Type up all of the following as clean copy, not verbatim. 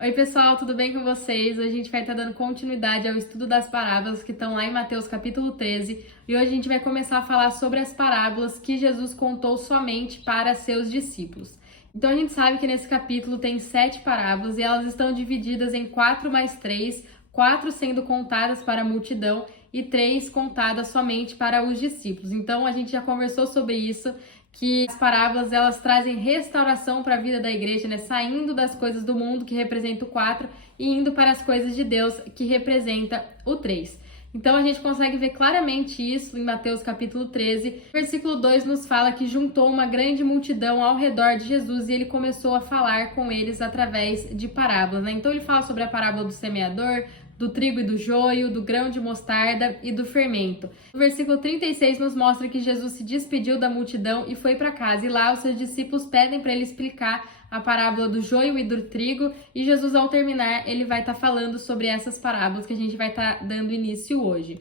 Oi, pessoal, tudo bem com vocês? Hoje a gente vai estar dando continuidade ao estudo das parábolas que estão lá em Mateus capítulo 13 e hoje a gente vai começar a falar sobre as parábolas que Jesus contou somente para seus discípulos. Então a gente sabe que nesse capítulo tem 7 parábolas e elas estão divididas em 4 mais 3, 4 sendo contadas para a multidão e 3 contadas somente para os discípulos. Então a gente já conversou sobre isso, que as parábolas elas trazem restauração para a vida da igreja, né? Saindo das coisas do mundo, que representa o 4, e indo para as coisas de Deus, que representa o 3. Então a gente consegue ver claramente isso em Mateus capítulo 13. O versículo 2 nos fala que juntou uma grande multidão ao redor de Jesus e ele começou a falar com eles através de parábolas, né? Então ele fala sobre a parábola do semeador, do trigo e do joio, do grão de mostarda e do fermento. O versículo 36 nos mostra que Jesus se despediu da multidão e foi para casa, e lá os seus discípulos pedem para ele explicar a parábola do joio e do trigo, e Jesus, ao terminar, ele vai estar falando sobre essas parábolas que a gente vai estar dando início hoje.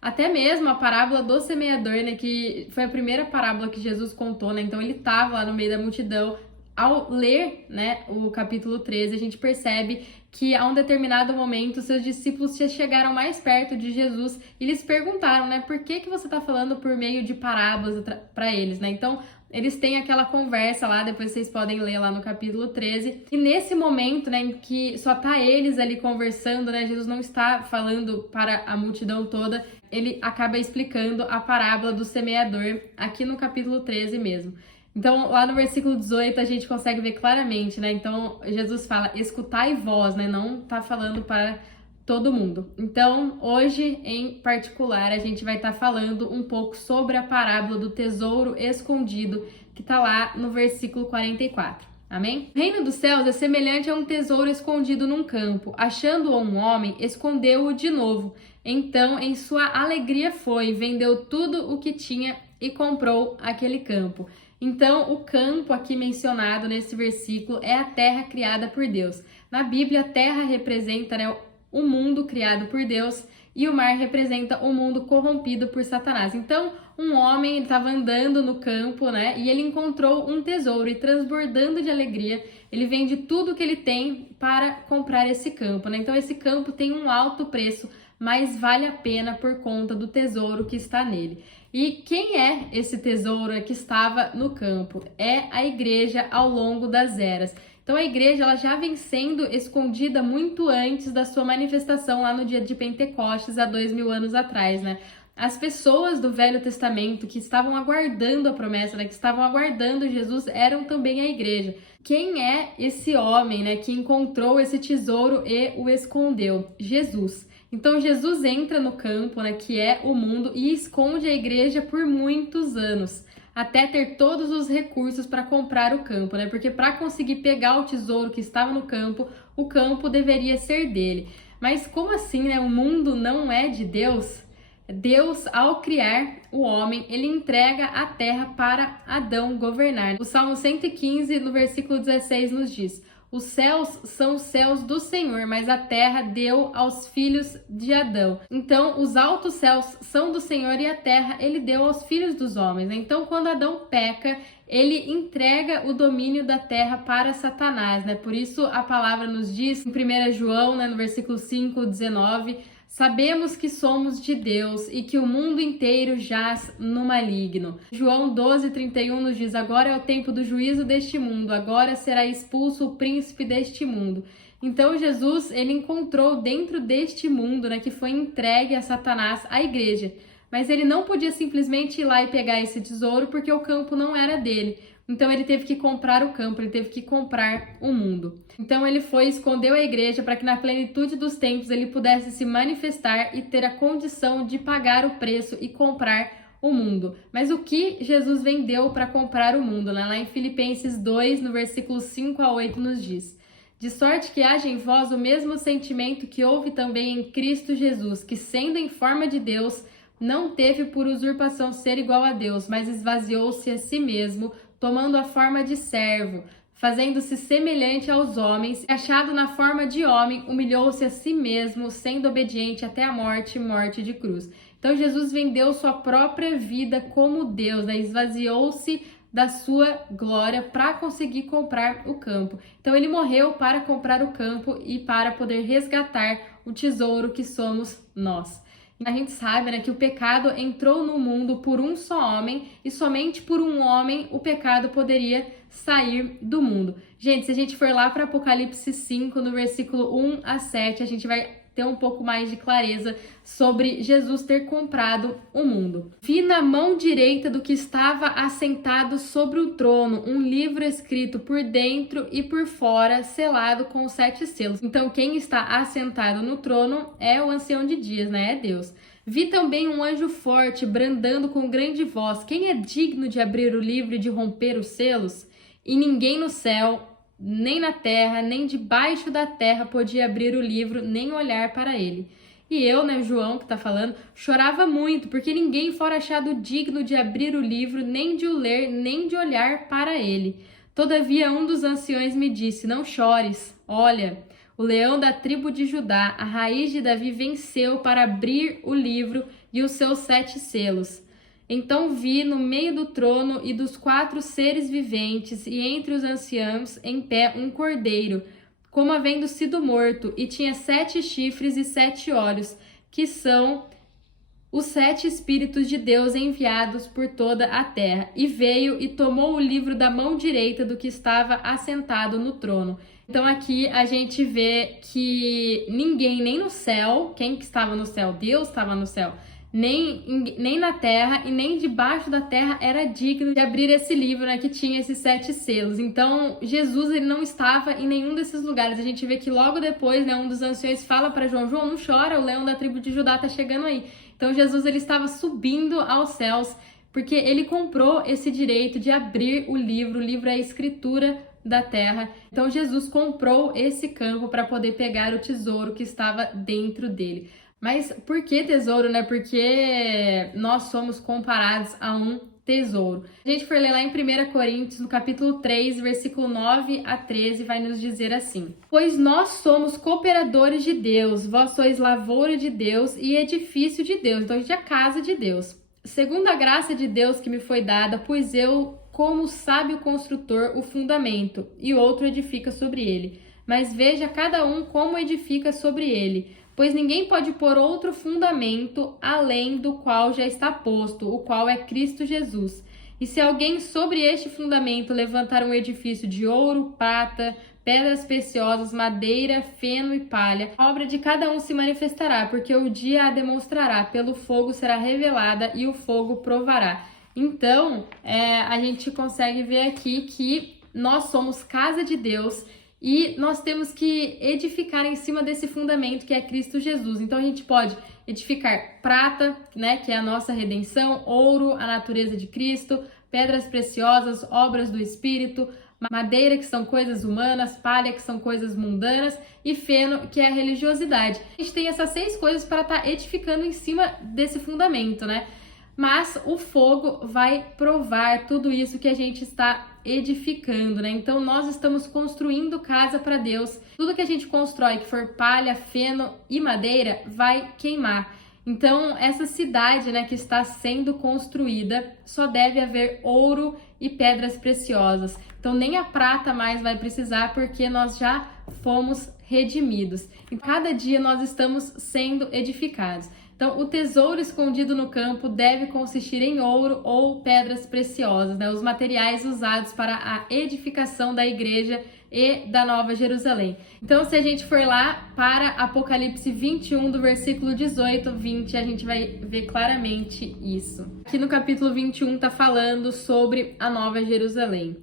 Até mesmo a parábola do semeador, né, que foi a primeira parábola que Jesus contou, né, então ele estava lá no meio da multidão. Ao ler, né, o capítulo 13, a gente percebe que a um determinado momento seus discípulos chegaram mais perto de Jesus e eles perguntaram, né, por que você está falando por meio de parábolas para eles, né? Então, eles têm aquela conversa lá, depois vocês podem ler lá no capítulo 13. E nesse momento, né, em que só tá eles ali conversando, né, Jesus não está falando para a multidão toda, ele acaba explicando a parábola do semeador aqui no capítulo 13 mesmo. Então, lá no versículo 18, a gente consegue ver claramente, né? Então, Jesus fala, escutai vós, né? Não tá falando para todo mundo. Então, hoje, em particular, a gente vai estar falando um pouco sobre a parábola do tesouro escondido, que tá lá no versículo 44. Amém? O reino dos céus é semelhante a um tesouro escondido num campo. Achando-o um homem, escondeu-o de novo. Então, em sua alegria foi, vendeu tudo o que tinha e comprou aquele campo. Então, o campo aqui mencionado nesse versículo é a terra criada por Deus. Na Bíblia, a terra representa, né, o mundo criado por Deus e o mar representa o mundo corrompido por Satanás. Então, um homem estava andando no campo, né, e ele encontrou um tesouro e, transbordando de alegria, ele vende tudo que ele tem para comprar esse campo, né? Então, esse campo tem um alto preço, mas vale a pena por conta do tesouro que está nele. E quem é esse tesouro que estava no campo? É a igreja ao longo das eras. Então a igreja ela já vem sendo escondida muito antes da sua manifestação lá no dia de Pentecostes, há 2000 anos atrás, né? As pessoas do Velho Testamento que estavam aguardando a promessa, né, que estavam aguardando Jesus, eram também a igreja. Quem é esse homem, né, que encontrou esse tesouro e o escondeu? Jesus. Então Jesus entra no campo, né, que é o mundo, e esconde a igreja por muitos anos, até ter todos os recursos para comprar o campo, né? Porque para conseguir pegar o tesouro que estava no campo, o campo deveria ser dele. Mas como assim, né? O mundo não é de Deus? Deus, ao criar o homem, ele entrega a terra para Adão governar. O Salmo 115, no versículo 16, nos diz: os céus são os céus do Senhor, mas a terra deu aos filhos de Adão. Então, os altos céus são do Senhor e a terra ele deu aos filhos dos homens. Então, quando Adão peca, ele entrega o domínio da terra para Satanás, né? Por isso a palavra nos diz em 1 João, né, no versículo 5, 19, sabemos que somos de Deus e que o mundo inteiro jaz no maligno. João 12:31 nos diz, agora é o tempo do juízo deste mundo, agora será expulso o príncipe deste mundo. Então Jesus, ele encontrou dentro deste mundo, né, que foi entregue a Satanás, a igreja. Mas ele não podia simplesmente ir lá e pegar esse tesouro porque o campo não era dele. Então ele teve que comprar o campo, ele teve que comprar o mundo. Então ele foi e escondeu a igreja para que na plenitude dos tempos ele pudesse se manifestar e ter a condição de pagar o preço e comprar o mundo. Mas o que Jesus vendeu para comprar o mundo? Né? Lá em Filipenses 2, no versículo 5 a 8, nos diz: de sorte que haja em vós o mesmo sentimento que houve também em Cristo Jesus, que sendo em forma de Deus, não teve por usurpação ser igual a Deus, mas esvaziou-se a si mesmo, tomando a forma de servo, fazendo-se semelhante aos homens, e achado na forma de homem, humilhou-se a si mesmo, sendo obediente até a morte, morte de cruz. Então Jesus vendeu sua própria vida como Deus, né? Esvaziou-se da sua glória para conseguir comprar o campo. Então ele morreu para comprar o campo e para poder resgatar o tesouro que somos nós. A gente sabe, né, que o pecado entrou no mundo por um só homem e somente por um homem o pecado poderia sair do mundo. Gente, se a gente for lá para Apocalipse 5, no versículo 1 a 7, a gente vai ter um pouco mais de clareza sobre Jesus ter comprado o mundo. Vi na mão direita do que estava assentado sobre o trono um livro escrito por dentro e por fora, selado com 7 selos. Então, quem está assentado no trono é o ancião de dias, né? É Deus. Vi também um anjo forte brandando com grande voz: quem é digno de abrir o livro e de romper os selos? E ninguém no céu, nem na terra, nem debaixo da terra podia abrir o livro, nem olhar para ele. E eu, né, João, que tá falando, chorava muito, porque ninguém fora achado digno de abrir o livro, nem de o ler, nem de olhar para ele. Todavia, um dos anciões me disse: não chores, olha, o leão da tribo de Judá, a raiz de Davi, venceu para abrir o livro e os seus 7 selos. Então vi no meio do trono e dos 4 seres viventes e entre os anciãos em pé um cordeiro, como havendo sido morto, e tinha 7 chifres e 7 olhos, que são os 7 Espíritos de Deus enviados por toda a terra. E veio e tomou o livro da mão direita do que estava assentado no trono. Então aqui a gente vê que ninguém, nem no céu, quem que estava no céu? Deus estava no céu. Nem na terra e nem debaixo da terra era digno de abrir esse livro, né, que tinha esses 7 selos. Então, Jesus, ele não estava em nenhum desses lugares. A gente vê que logo depois, né, um dos anciões fala para João: João, não chora, o leão da tribo de Judá está chegando aí. Então, Jesus, ele estava subindo aos céus, porque ele comprou esse direito de abrir o livro é a escritura da terra. Então, Jesus comprou esse campo para poder pegar o tesouro que estava dentro dele. Mas por que tesouro, né? Porque nós somos comparados a um tesouro. A gente for ler lá em 1 Coríntios, no capítulo 3, versículo 9 a 13, vai nos dizer assim: pois nós somos cooperadores de Deus, vós sois lavoura de Deus e edifício de Deus. Então a gente é a casa de Deus. Segundo a graça de Deus que me foi dada, pois eu, como sábio construtor, o fundamento, e outro edifica sobre ele. Mas veja cada um como edifica sobre ele. Pois ninguém pode pôr outro fundamento além do qual já está posto, o qual é Cristo Jesus. E se alguém sobre este fundamento levantar um edifício de ouro, prata, pedras preciosas, madeira, feno e palha, a obra de cada um se manifestará, porque o dia a demonstrará, pelo fogo será revelada e o fogo provará. Então, a gente consegue ver aqui que nós somos casa de Deus, e nós temos que edificar em cima desse fundamento que é Cristo Jesus. Então a gente pode edificar prata, né, que é a nossa redenção, ouro, a natureza de Cristo, pedras preciosas, obras do Espírito, madeira, que são coisas humanas, palha, que são coisas mundanas, e feno, que é a religiosidade. A gente tem essas 6 coisas para estar edificando em cima desse fundamento, né? Mas o fogo vai provar tudo isso que a gente está edificando, né? Então nós estamos construindo casa para Deus. Tudo que a gente constrói, que for palha, feno e madeira, vai queimar. Então essa cidade, né, que está sendo construída, só deve haver ouro e pedras preciosas. Então nem a prata mais vai precisar, porque nós já fomos redimidos. E cada dia nós estamos sendo edificados. Então, o tesouro escondido no campo deve consistir em ouro ou pedras preciosas, né? Os materiais usados para a edificação da igreja e da Nova Jerusalém. Então, se a gente for lá para Apocalipse 21, do versículo 18 ao 20, a gente vai ver claramente isso. Aqui no capítulo 21 está falando sobre a Nova Jerusalém.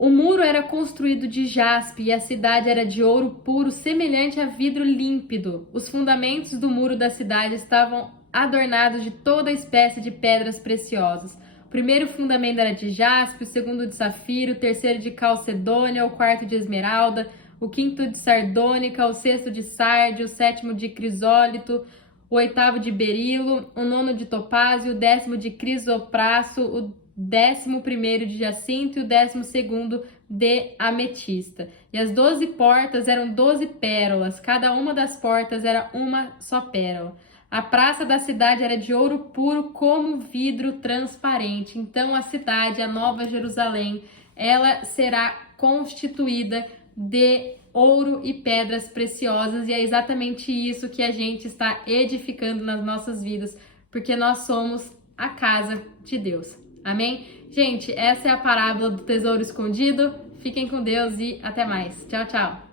O muro era construído de jaspe e a cidade era de ouro puro, semelhante a vidro límpido. Os fundamentos do muro da cidade estavam adornados de toda espécie de pedras preciosas. O primeiro fundamento era de jaspe, o segundo de safiro, o terceiro de calcedônia, o quarto de esmeralda, o quinto de sardônica, o sexto de sárdio, o sétimo de crisólito, o oitavo de berilo, o nono de topázio, o 10º de crisopraso, o 11º de jacinto e o 12º de ametista. E as 12 portas eram 12 pérolas, cada uma das portas era uma só pérola. A praça da cidade era de ouro puro como vidro transparente. Então a cidade, a Nova Jerusalém, ela será constituída de ouro e pedras preciosas, e é exatamente isso que a gente está edificando nas nossas vidas, porque nós somos a casa de Deus. Amém? Gente, essa é a parábola do tesouro escondido. Fiquem com Deus e até mais. Tchau, tchau.